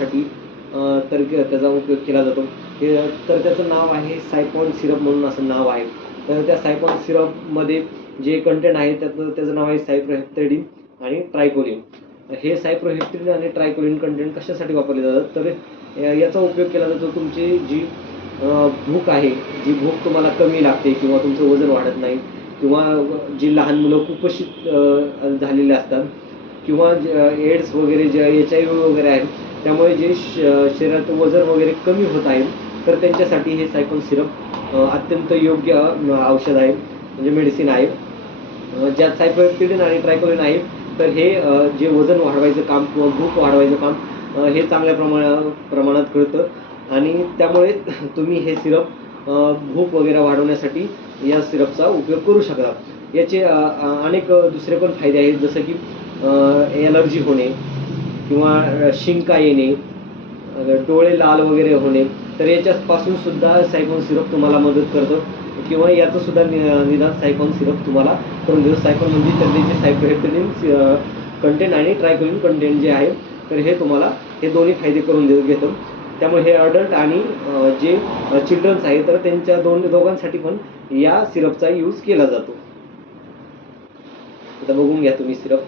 वाढवण्यासाठी तर त्याचा उपयोग केला जातो. तर त्याचं नाव आहे सायपॉन सिरप म्हणून असं नाव आहे. तर त्या सायपॉन सिरपमध्ये जे कंटेंट आहे त्याचं नाव आहे सायप्रोहेप्टॅडिन आणि ट्रायकोलिन. हे सायप्रोहेप्टॅडिन आणि ट्रायकोलिन कंटेंट कशासाठी वापरले जातात, तर याचा उपयोग केला जातो तुमची जी भूक आहे, जी भूक तुम्हाला कमी लागते किंवा तुमचं वजन वाढत नाही किंवा जी लहान मुलं कुपोषित झालेले असतात किंवा एड्स वगैरे जे HIV वगैरे आहेत, त्यामुळे जे शरीरात वजन वगैरे कमी होत आहे, तर त्यांच्यासाठी हे सायपॉन सिरप अत्यंत योग्य औषध आहे, म्हणजे मेडिसिन आहे. ज्यात सायप्रोहेप्टॅडिन आणि ट्रायकोलिन आहे. तर हे जे वजन वाढवायचं काम किंवा भूक वाढवायचं काम हे चांगल्या प्रमाणात करतं आणि त्यामुळे तुम्ही हे सिरप भूक वगैरे वाढवण्यासाठी या सिरपचा उपयोग करू शकता. याचे अनेक दुसरे पण फायदे आहेत, जसं की ॲलर्जी होणे किंवा शिंका येणे, डोळे लाल वगैरे होणे, तर याच्यापासून सुद्धा सायपॉन सिरप तुम्हाला मदत करतं किंवा याचं सुद्धा निदान सायपॉन सिरप तुम्हाला करून देतो. सायपॉन म्हणजे त्यातले जे सायप्रोहेप्टॅडिन कंटेंट आणि ट्रायकोलिन कंटेंट जे आहे, तर हे तुम्हाला हे दोन्ही फायदे करून घेतं. त्यामुळे हे अडल्ट आणि जे चिल्ड्रन्स आहे, तर त्यांच्या दोघांसाठी पण या सिरपचा यूज केला जातो. आता बघून घ्या तुम्ही सिरप.